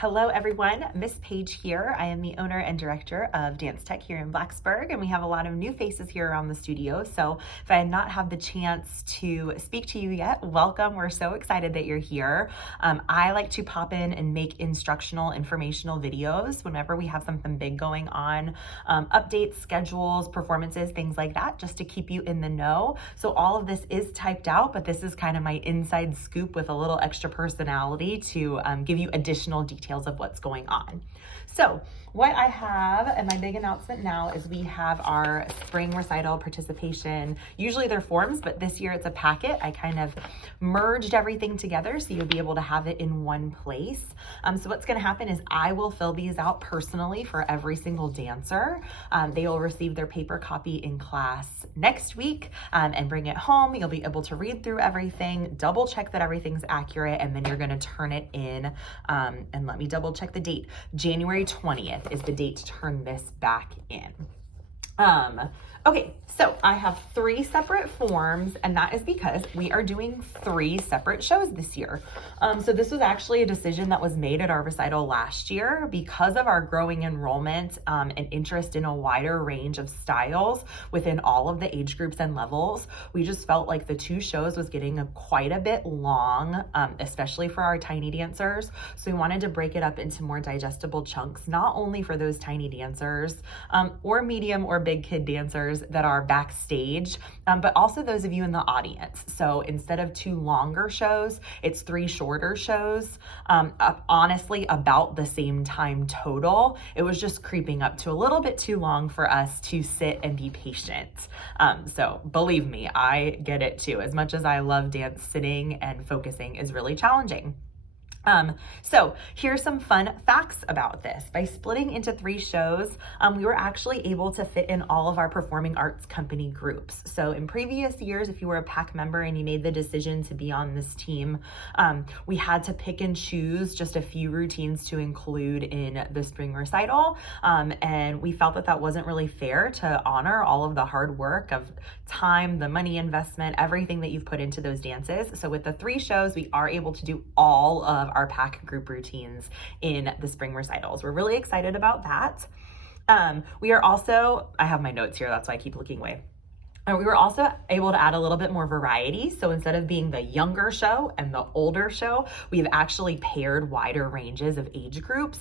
Hello everyone, Miss Paige here. I am the owner and director of Dance Tech here in Blacksburg, and we have a lot of new faces here around the studio. So if I had not had the chance to speak to you yet, welcome. We're so excited that you're here. I like to pop in and make instructional, informational videos whenever we have something big going on, updates, schedules, performances, things like that, just to keep you in the know. So all of this is typed out, but this is kind of my inside scoop with a little extra personality to give you additional details of what's going on. So what I have, and my big announcement now, is we have our spring recital participation. Usually they're forms, but this year it's a packet. I kind of merged everything together so you'll be able to have it in one place. So what's gonna happen is I will fill these out personally for every single dancer. They will receive their paper copy in class next week and bring it home. You'll be able to read through everything, double check that everything's accurate, and then you're gonna turn it in, and let me double check the date. January 20th is the date to turn this back in. Okay, so I have 3 separate forms, and that is because we are doing 3 separate shows this year. So this was actually a decision that was made at our recital last year because of our growing enrollment and interest in a wider range of styles within all of the age groups and levels. We just felt like the 2 shows was getting quite a bit long, especially for our tiny dancers. So we wanted to break it up into more digestible chunks, not only for those tiny dancers or medium or big kid dancers that are backstage, but also those of you in the audience. So instead of 2 longer shows, it's 3 shorter shows, honestly about the same time total. It was just creeping up to a little bit too long for us to sit and be patient. So believe me, I get it too. As much as I love dance, sitting and focusing is really challenging. So here's some fun facts about this. By splitting into 3 shows, we were actually able to fit in all of our performing arts company groups. So in previous years, if you were a PAC member and you made the decision to be on this team, we had to pick and choose just a few routines to include in the spring recital. And we felt that that wasn't really fair to honor all of the hard work of time, the money investment, everything that you've put into those dances. So with the 3 shows, we are able to do all of our PAC group routines in the spring recitals. We're really excited about that. We are also, I have my notes here, that's why I keep looking away. We were also able to add a little bit more variety. So instead of being the younger show and the older show, we've actually paired wider ranges of age groups.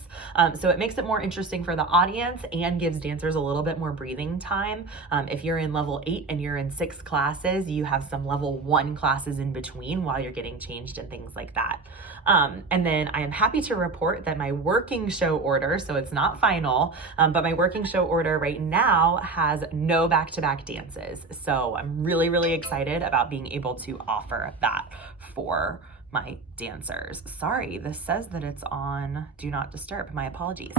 So it makes it more interesting for the audience and gives dancers a little bit more breathing time. If you're in level 8 and you're in 6 classes, you have some level 1 classes in between while you're getting changed and things like that. And then I am happy to report that my working show order, so it's not final, but my working show order right now has no back-to-back dances. So I'm really, really excited about being able to offer that for my dancers. Sorry, this says that it's on Do Not Disturb. My apologies.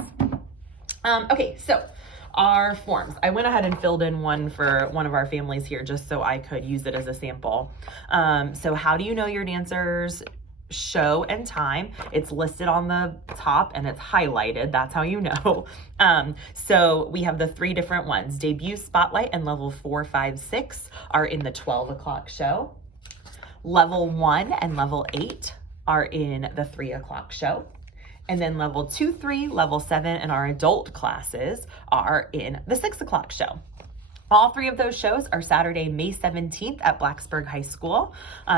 Okay, so our forms. I went ahead and filled in one for one of our families here just so I could use it as a sample. So how do you know your dancers' show and time? It's listed on the top and it's highlighted. That's how you know. So we have the 3 different ones. Debut, Spotlight, and level 4, 5, 6 are in the 12 o'clock show. Level 1 and level 8 are in the 3 o'clock show. And then level 2, 3, level 7, and our adult classes are in the 6 o'clock show. All 3 of those shows are Saturday, May 17th at Blacksburg High School.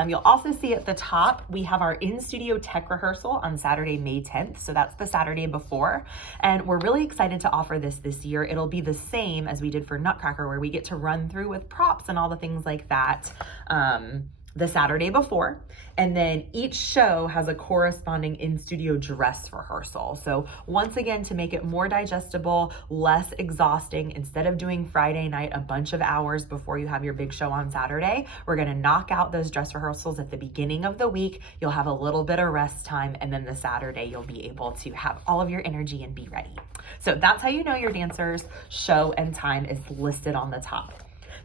You'll also see at the top, we have our in-studio tech rehearsal on Saturday, May 10th. So that's the Saturday before. And we're really excited to offer this year. It'll be the same as we did for Nutcracker, where we get to run through with props and all the things like that. The Saturday before, and then each show has a corresponding in-studio dress rehearsal. So once again, to make it more digestible, less exhausting, instead of doing Friday night a bunch of hours before you have your big show on Saturday, we're gonna knock out those dress rehearsals at the beginning of the week. You'll have a little bit of rest time, and then the Saturday you'll be able to have all of your energy and be ready. So that's how you know your dancers' show and time is listed on the top.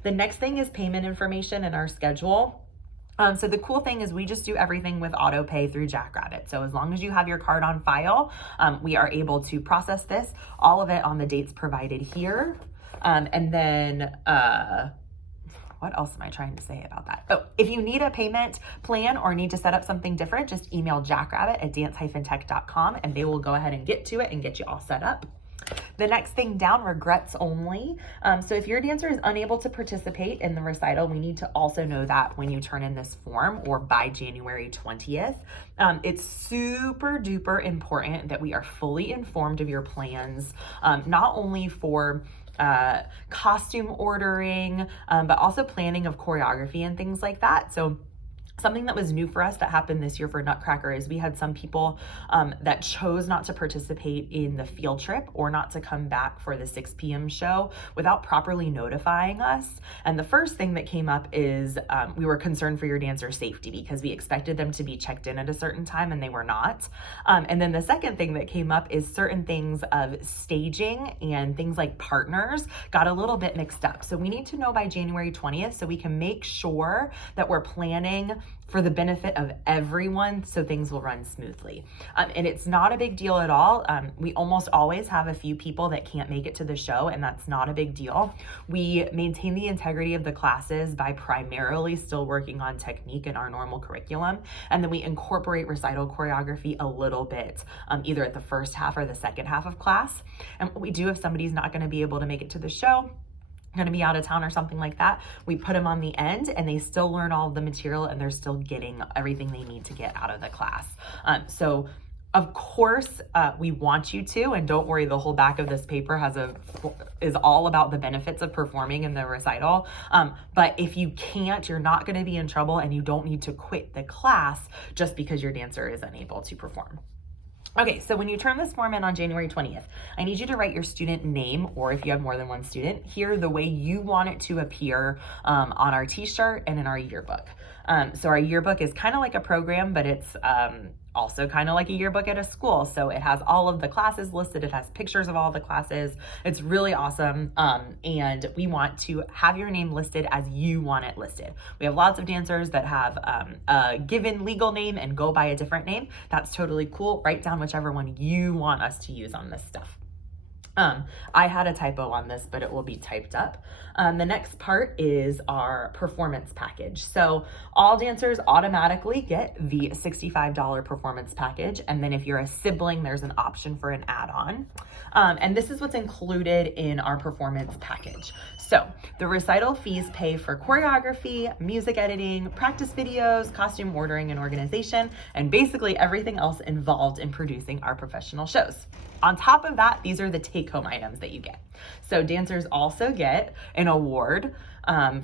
The next thing is payment information in our schedule. So the cool thing is we just do everything with auto pay through Jackrabbit. So as long as you have your card on file, we are able to process this, all of it on the dates provided here. And then what else am I trying to say about that? Oh, if you need a payment plan or need to set up something different, just email jackrabbit@dance-tech.com and they will go ahead and get to it and get you all set up. The next thing down, regrets only. So if your dancer is unable to participate in the recital, we need to also know that when you turn in this form or by January 20th. It's super duper important that we are fully informed of your plans, not only for costume ordering, but also planning of choreography and things like that. So something that was new for us that happened this year for Nutcracker is we had some people that chose not to participate in the field trip or not to come back for the 6 p.m. show without properly notifying us. And the first thing that came up is we were concerned for your dancer safety because we expected them to be checked in at a certain time and they were not. And then the second thing that came up is certain things of staging and things like partners got a little bit mixed up. So we need to know by January 20th so we can make sure that we're planning for the benefit of everyone so things will run smoothly. And it's not a big deal at all. We almost always have a few people that can't make it to the show, and that's not a big deal. We maintain the integrity of the classes by primarily still working on technique in our normal curriculum, and then we incorporate recital choreography a little bit, either at the first half or the second half of class. And what we do if somebody's not going to be able to make it to the show, going to be out of town or something like that, we put them on the end and they still learn all of the material and they're still getting everything they need to get out of the class. So of course, we want you to, and don't worry, the whole back of this paper is all about the benefits of performing in the recital. But if you can't, you're not going to be in trouble and you don't need to quit the class just because your dancer is unable to perform. Okay, so when you turn this form in on January 20th, I need you to write your student name, or if you have more than one student, here the way you want it to appear on our t-shirt and in our yearbook. So our yearbook is kind of like a program, but it's also kind of like a yearbook at a school. So it has all of the classes listed. It has pictures of all the classes. It's really awesome. And we want to have your name listed as you want it listed. We have lots of dancers that have a given legal name and go by a different name. That's totally cool. Write down whichever one you want us to use on this stuff. I had a typo on this, but it will be typed up. The next part is our performance package. So all dancers automatically get the $65 performance package. And then if you're a sibling, there's an option for an add-on. And this is what's included in our performance package. So the recital fees pay for choreography, music editing, practice videos, costume ordering and organization, and basically everything else involved in producing our professional shows. On top of that, these are the take-home items that you get. So dancers also get an award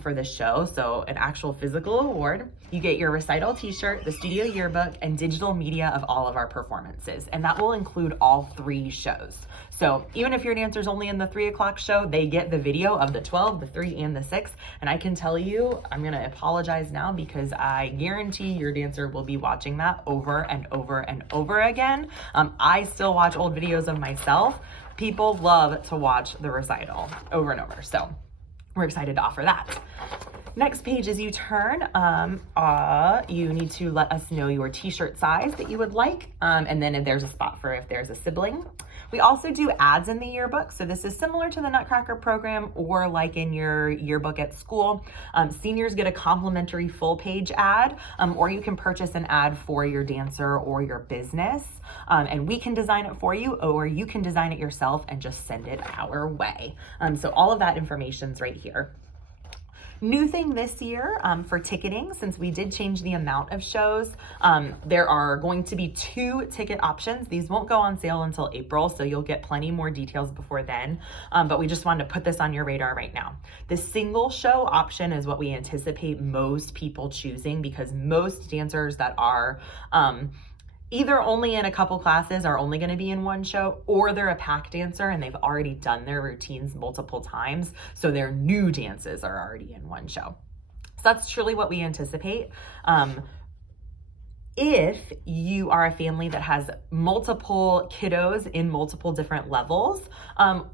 for the show, so an actual physical award. You get your recital t-shirt, the studio yearbook, and digital media of all of our performances, and that will include all 3 shows. So even if your dancer's only in the 3 o'clock show, they get the video of the 12, the 3, and the 6. And I can tell you, I'm gonna apologize now because I guarantee your dancer will be watching that over and over and over again. I still watch old videos of myself. People love to watch the recital over and over. So we're excited to offer that. Next page, as you turn, you need to let us know your t-shirt size that you would like. And then if there's a spot for if there's a sibling. We also do ads in the yearbook. So this is similar to the Nutcracker program or like in your yearbook at school. Seniors get a complimentary full page ad, or you can purchase an ad for your dancer or your business. And we can design it for you, or you can design it yourself and just send it our way. So all of that information's right here. New thing this year for ticketing, since we did change the amount of shows, there are going to be 2 ticket options. These won't go on sale until April, so you'll get plenty more details before then. But we just wanted to put this on your radar right now. The single show option is what we anticipate most people choosing because most dancers that are either only in a couple classes are only going to be in one show, or they're a pack dancer and they've already done their routines multiple times. So their new dances are already in one show. So that's truly what we anticipate. If you are a family that has multiple kiddos in multiple different levels,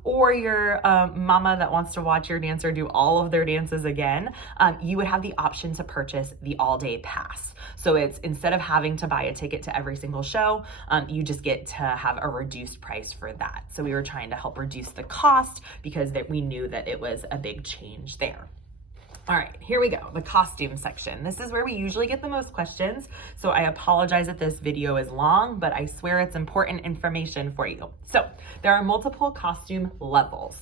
or you're a mama that wants to watch your dancer do all of their dances again, you would have the option to purchase the all-day pass. So it's instead of having to buy a ticket to every single show, you just get to have a reduced price for that. So we were trying to help reduce the cost because we knew that it was a big change there. All right, here we go, the costume section. This is where we usually get the most questions, so I apologize that this video is long, but I swear it's important information for you. So there are multiple costume levels.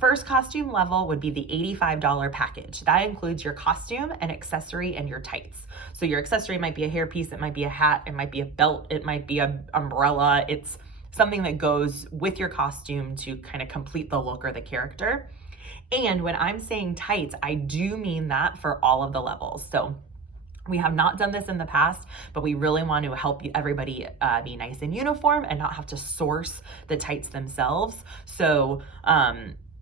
First costume level would be the $85 package. That includes your costume, an accessory, and your tights. So your accessory might be a hairpiece, it might be a hat, it might be a belt, it might be an umbrella. It's something that goes with your costume to kind of complete the look or the character. And when I'm saying tights, I do mean that for all of the levels. So we have not done this in the past, but we really want to help everybody be nice and uniform and not have to source the tights themselves. So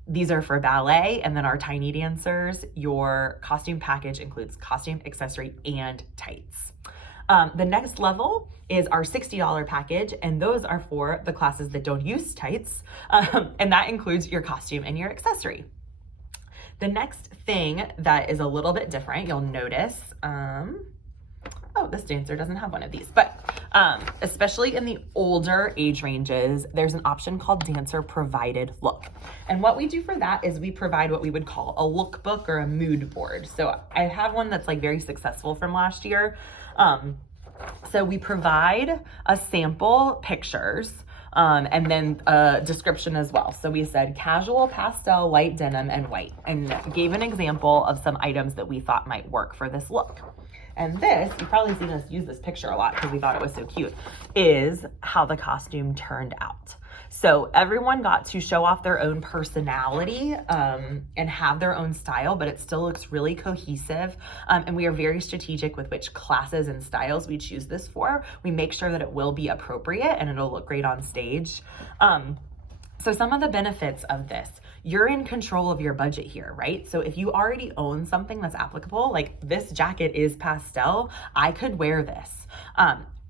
these are for ballet, and then our tiny dancers, your costume package includes costume, accessory, and tights. The next level is our $60 package, and those are for the classes that don't use tights, and that includes your costume and your accessory. The next thing that is a little bit different, you'll notice, oh, this dancer doesn't have one of these, but especially in the older age ranges, there's an option called dancer provided look. And what we do for that is we provide what we would call a lookbook or a mood board. So I have one that's like very successful from last year. So we provide a sample pictures, and then a description as well. So we said casual, pastel, light denim, and white, and gave an example of some items that we thought might work for this look. And this, you've probably seen us use this picture a lot because we thought it was so cute, is how the costume turned out. So everyone got to show off their own personality and have their own style, but it still looks really cohesive. And we are very strategic with which classes and styles we choose this for. We make sure that it will be appropriate and it'll look great on stage. So some of the benefits of this, you're in control of your budget here, right? So if you already own something that's applicable, like this jacket is pastel, I could wear this.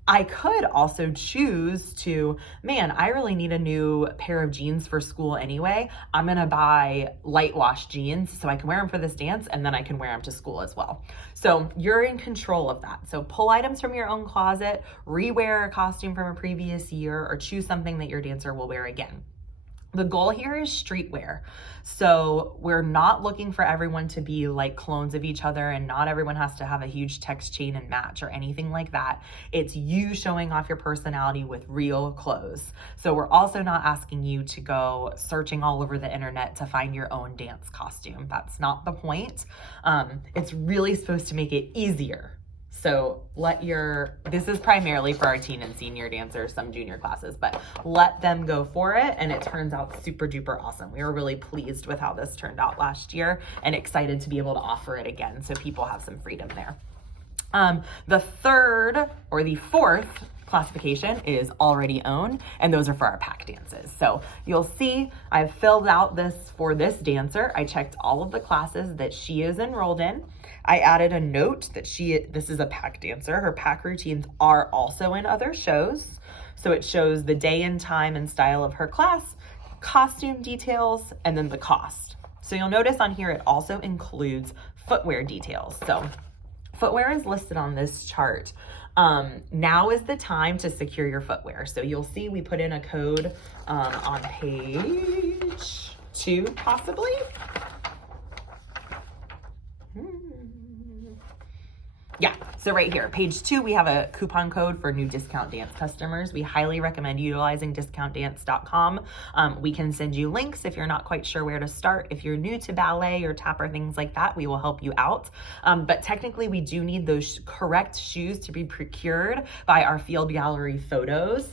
I could also choose to, man, I really need a new pair of jeans for school anyway. I'm gonna buy light wash jeans so I can wear them for this dance and then I can wear them to school as well. So you're in control of that. So pull items from your own closet, rewear a costume from a previous year, or choose something that your dancer will wear again. The goal here is streetwear. So we're not looking for everyone to be like clones of each other, and not everyone has to have a huge text chain and match or anything like that. It's you showing off your personality with real clothes. So we're also not asking you to go searching all over the internet to find your own dance costume. That's not the point. It's really supposed to make it easier. So this is primarily for our teen and senior dancers, some junior classes, but let them go for it. And it turns out super duper awesome. We were really pleased with how this turned out last year and excited to be able to offer it again so people have some freedom there. The third or the fourth classification is already owned, and those are for our pack dances. So you'll see I've filled out this for this dancer. I checked all of the classes that she is enrolled in. I added a note that this is a pack dancer. Her pack routines are also in other shows. So it shows the day and time and style of her class, costume details, and then the cost. So you'll notice on here, it also includes footwear details. So footwear is listed on this chart. Now is the time to secure your footwear. So you'll see we put in a code on page 2, possibly. Yeah, so right here, page 2, we have a coupon code for new Discount Dance customers. We highly recommend utilizing discountdance.com. We can send you links if you're not quite sure where to start. If you're new to ballet or tap or things like that, we will help you out. But technically, we do need those correct shoes to be procured by our field gallery photos,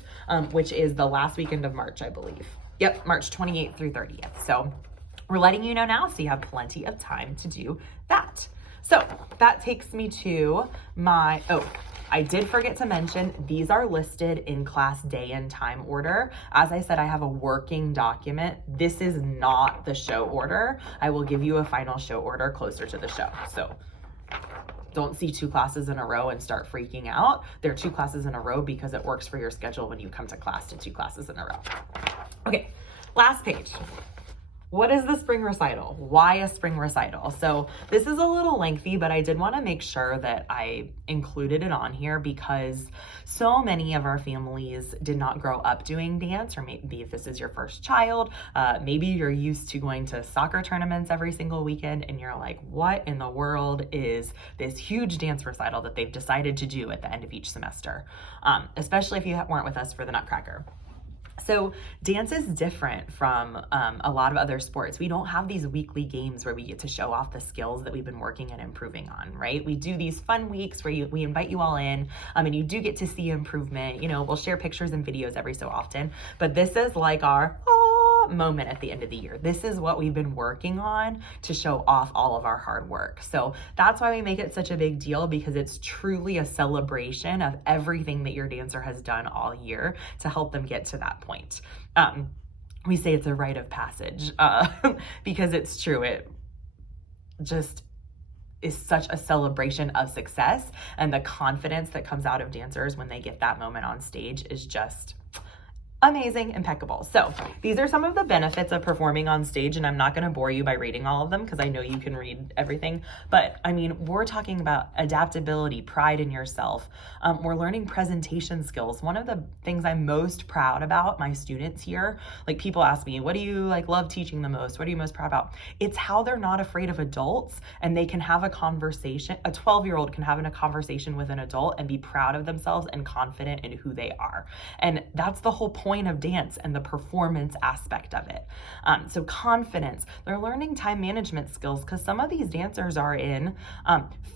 which is the last weekend of March, I believe. Yep, March 28th through 30th. So we're letting you know now, so you have plenty of time to do that. So that takes me to I did forget to mention, these are listed in class day and time order. As I said, I have a working document. This is not the show order. I will give you a final show order closer to the show. So don't see 2 classes in a row and start freaking out. There are 2 classes in a row because it works for your schedule when you come to class to 2 classes in a row. Okay, last page. What is the spring recital? Why a spring recital? So this is a little lengthy, but I did want to make sure that I included it on here because so many of our families did not grow up doing dance, or maybe if this is your first child, maybe you're used to going to soccer tournaments every single weekend and you're like, what in the world is this huge dance recital that they've decided to do at the end of each semester? Especially if you weren't with us for the Nutcracker. So dance is different from a lot of other sports. We don't have these weekly games where we get to show off the skills that we've been working and improving on, right? We do these fun weeks where we invite you all in, and you do get to see improvement. We'll share pictures and videos every so often, but this is like our moment at the end of the year. This is what we've been working on to show off all of our hard work. So that's why we make it such a big deal, because it's truly a celebration of everything that your dancer has done all year to help them get to that point. We say it's a rite of passage because it's true. It just is such a celebration of success, and the confidence that comes out of dancers when they get that moment on stage is just amazing, impeccable. So these are some of the benefits of performing on stage, and I'm not going to bore you by reading all of them because I know you can read everything. But we're talking about adaptability, pride in yourself. We're learning presentation skills. One of the things I'm most proud about my students here, like people ask me, what do you love teaching the most? What are you most proud about? It's how they're not afraid of adults, and they can have a conversation. A 12-year-old can have a conversation with an adult and be proud of themselves and confident in who they are. And that's the whole point of dance and the performance aspect of it. So confidence, they're learning time management skills, because some of these dancers are in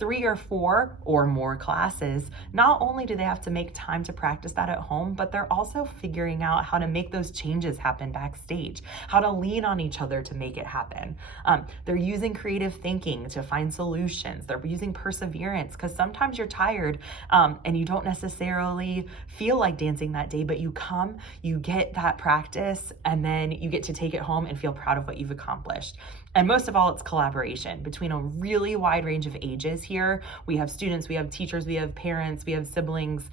3 or 4 or more classes. Not only do they have to make time to practice that at home, but they're also figuring out how to make those changes happen backstage, how to lean on each other to make it happen. They're using creative thinking to find solutions. They're using perseverance, because sometimes you're tired and you don't necessarily feel like dancing that day, but you come, you get that practice, and then you get to take it home and feel proud of what you've accomplished. And most of all, it's collaboration between a really wide range of ages here. We have students, we have teachers, we have parents, we have siblings.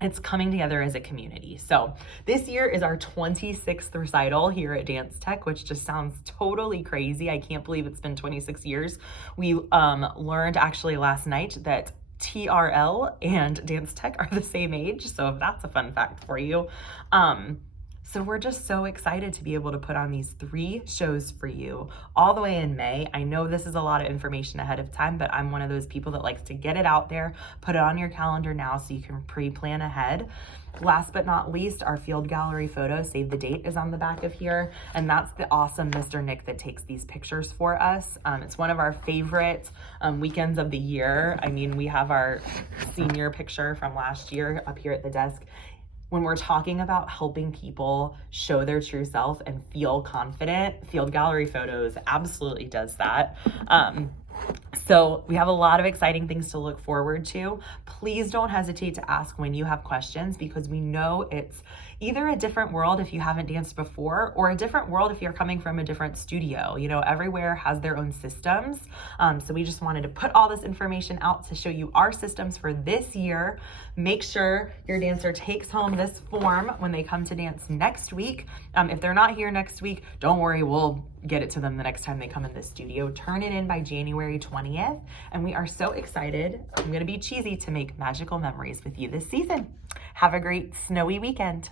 It's coming together as a community. So this year is our 26th recital here at Dance Tech, which just sounds totally crazy. I can't believe it's been 26 years. We learned actually last night that TRL and Dance Tech are the same age, so that's a fun fact for you. So we're just so excited to be able to put on these 3 shows for you all the way in May. I know this is a lot of information ahead of time, but I'm one of those people that likes to get it out there, put it on your calendar now so you can pre-plan ahead. Last but not least, our field gallery photo, save the date, is on the back of here. And that's the awesome Mr. Nick that takes these pictures for us. It's one of our favorite weekends of the year. We have our senior picture from last year up here at the desk. When we're talking about helping people show their true self and feel confident, field gallery photos absolutely does that. So we have a lot of exciting things to look forward to. Please don't hesitate to ask when you have questions, because we know it's either a different world if you haven't danced before, or a different world if you're coming from a different studio. Everywhere has their own systems. So we just wanted to put all this information out to show you our systems for this year. Make sure your dancer takes home this form when they come to dance next week. If they're not here next week, don't worry, we'll get it to them the next time they come in the studio. Turn it in by January 20th. And we are so excited. I'm going to be cheesy to make magical memories with you this season. Have a great snowy weekend.